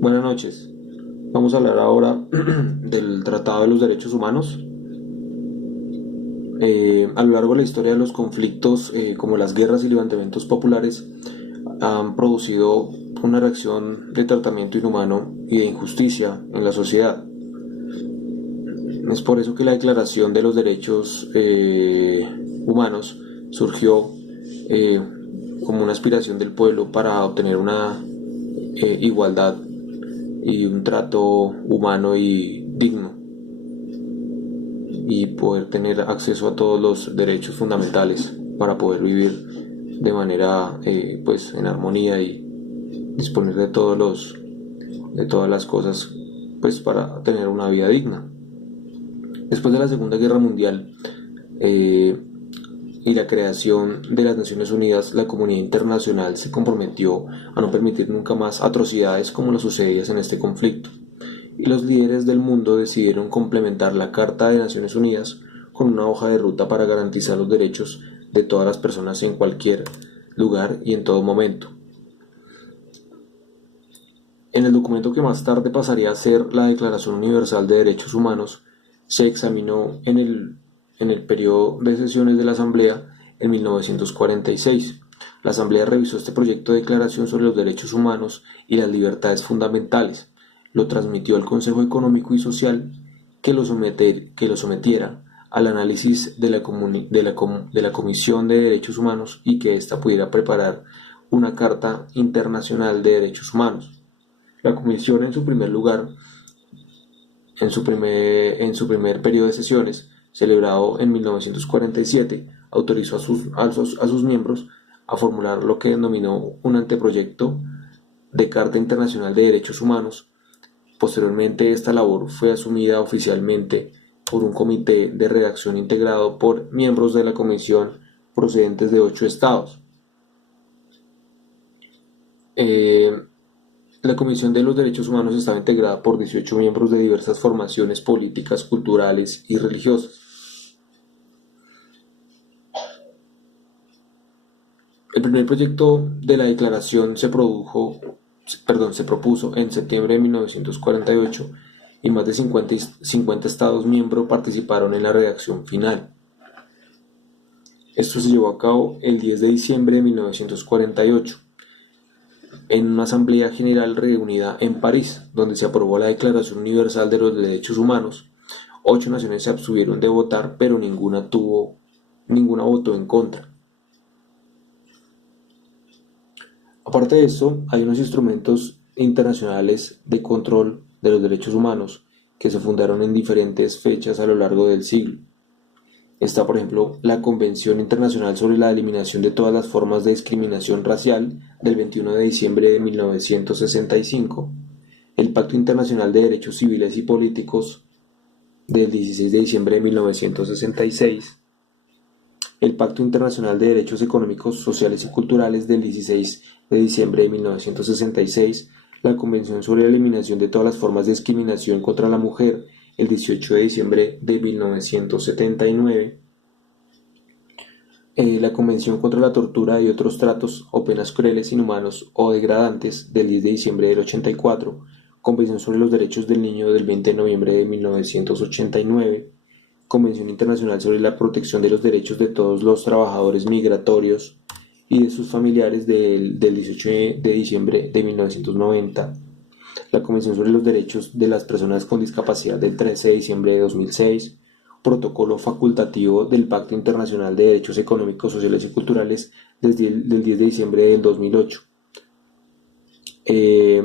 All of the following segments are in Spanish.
Buenas noches. Vamos a hablar ahora del Tratado de los Derechos Humanos. A lo largo de la historia de los conflictos, como las guerras y levantamientos populares, han producido una reacción de tratamiento inhumano y de injusticia en la sociedad. Es por eso que la Declaración de los Derechos Humanos surgió eh, como una aspiración del pueblo para obtener una igualdad y un trato humano y digno y poder tener acceso a todos los derechos fundamentales para poder vivir de manera pues en armonía y disponer de de todas las cosas pues para tener una vida digna. Después de la Segunda Guerra Mundial eh, y la creación de las Naciones Unidas, la comunidad internacional se comprometió a no permitir nunca más atrocidades como las sucedidas en este conflicto, y los líderes del mundo decidieron complementar la Carta de Naciones Unidas con una hoja de ruta para garantizar los derechos de todas las personas en cualquier lugar y en todo momento. En el documento que más tarde pasaría a ser la Declaración Universal de Derechos Humanos, se examinó en el periodo de sesiones de la Asamblea en 1946. La Asamblea revisó este proyecto de declaración sobre los derechos humanos y las libertades fundamentales, lo transmitió al Consejo Económico y Social, que lo sometiera al análisis de de la Comisión de Derechos Humanos y que ésta pudiera preparar una Carta Internacional de Derechos Humanos. La Comisión, en su primer lugar, en su primer periodo de sesiones, celebrado en 1947, autorizó a sus miembros a formular lo que denominó un anteproyecto de Carta Internacional de Derechos Humanos. Posteriormente, esta labor fue asumida oficialmente por un comité de redacción integrado por miembros de la Comisión procedentes de 8 estados. Eh, la Comisión de los Derechos Humanos estaba integrada por 18 miembros de diversas formaciones políticas, culturales y religiosas. El primer proyecto de la declaración se propuso en septiembre de 1948 y más de 50 estados miembros participaron en la redacción final. Esto se llevó a cabo el 10 de diciembre de 1948 en una asamblea general reunida en París, donde se aprobó la Declaración Universal de los Derechos Humanos. 8 naciones se abstuvieron de votar, pero ninguna votó en contra. Aparte de eso, hay unos instrumentos internacionales de control de los derechos humanos que se fundaron en diferentes fechas a lo largo del siglo. Está, por ejemplo, la Convención Internacional sobre la Eliminación de todas las formas de discriminación racial del 21 de diciembre de 1965, el Pacto Internacional de Derechos Civiles y Políticos del 16 de diciembre de 1966, el Pacto Internacional de Derechos Económicos, Sociales y Culturales del 16 de diciembre de 1966, la Convención sobre la Eliminación de todas las formas de discriminación contra la mujer el 18 de diciembre de 1979, la Convención contra la Tortura y otros tratos o penas crueles, inhumanos o degradantes del 10 de diciembre del 84, Convención sobre los Derechos del Niño del 20 de noviembre de 1989, Convención Internacional sobre la Protección de los Derechos de todos los trabajadores migratorios y de sus familiares del 18 de diciembre de 1990, la Convención sobre los Derechos de las Personas con Discapacidad del 13 de diciembre de 2006, Protocolo facultativo del Pacto Internacional de Derechos Económicos, Sociales y Culturales del 10 de diciembre del 2008, eh,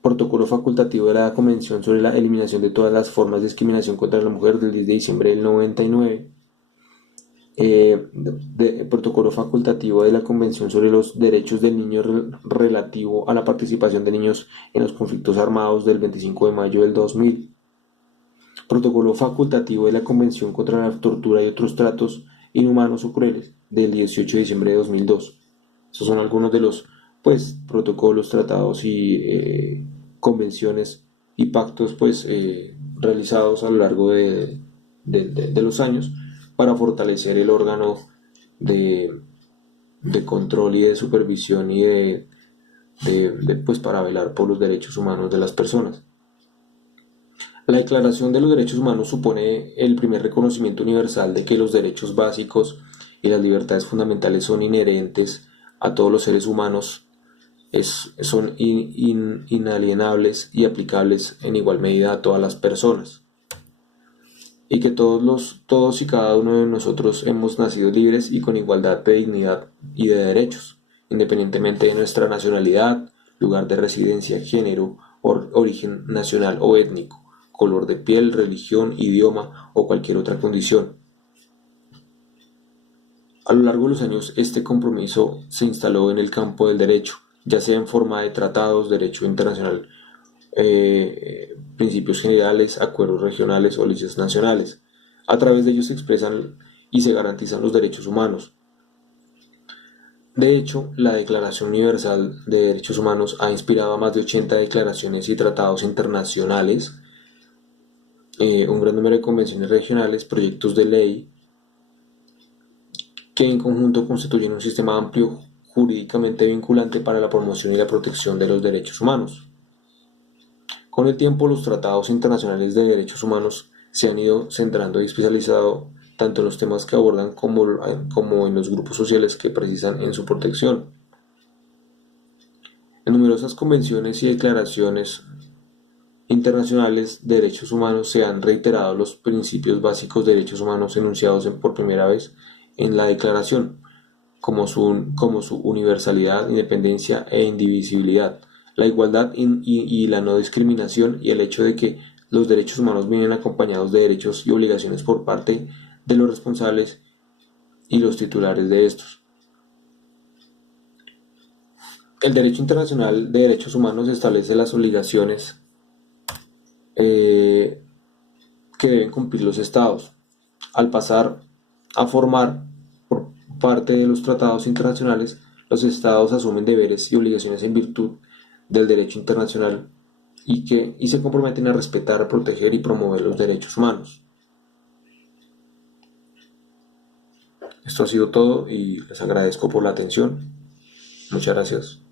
Protocolo facultativo de la Convención sobre la Eliminación de todas las formas de discriminación contra la mujer del 10 de diciembre del 99, protocolo facultativo de la Convención sobre los Derechos del Niño relativo a la participación de niños en los conflictos armados del 25 de mayo del 2000, protocolo facultativo de la Convención contra la tortura y otros tratos inhumanos o crueles del 18 de diciembre de 2002. Esos son algunos de los protocolos, tratados y convenciones y pactos realizados a lo largo de los años para fortalecer el órgano de, de control y de supervisión y pues para velar por los derechos humanos de las personas. La Declaración de los Derechos Humanos supone el primer reconocimiento universal de que los derechos básicos y las libertades fundamentales son inherentes a todos los seres humanos, son inalienables y aplicables en igual medida a todas las personas, y que todos y cada uno de nosotros hemos nacido libres y con igualdad de dignidad y de derechos, independientemente de nuestra nacionalidad, lugar de residencia, género, origen nacional o étnico, color de piel, religión, idioma o cualquier otra condición. A lo largo de los años, este compromiso se instaló en el campo del derecho, ya sea en forma de tratados, derecho internacional, principios generales, acuerdos regionales o leyes nacionales. A través de ellos se expresan y se garantizan los derechos humanos. De hecho, la Declaración Universal de Derechos Humanos ha inspirado a más de 80 declaraciones y tratados internacionales, un gran número de convenciones regionales, proyectos de ley, que en conjunto constituyen un sistema amplio jurídicamente vinculante para la promoción y la protección de los derechos humanos. Con el tiempo, los tratados internacionales de derechos humanos se han ido centrando y especializado tanto en los temas que abordan como en los grupos sociales que precisan en su protección. En numerosas convenciones y declaraciones internacionales de derechos humanos se han reiterado los principios básicos de derechos humanos enunciados por primera vez en la declaración, como su universalidad, independencia e indivisibilidad, la igualdad y la no discriminación, y el hecho de que los derechos humanos vienen acompañados de derechos y obligaciones por parte de los responsables y los titulares de estos. El derecho internacional de derechos humanos establece las obligaciones que deben cumplir los estados. Al pasar a formar por parte de los tratados internacionales, los estados asumen deberes y obligaciones en virtud del derecho internacional y se comprometen a respetar, proteger y promover los derechos humanos. Esto ha sido todo y les agradezco por la atención. Muchas gracias.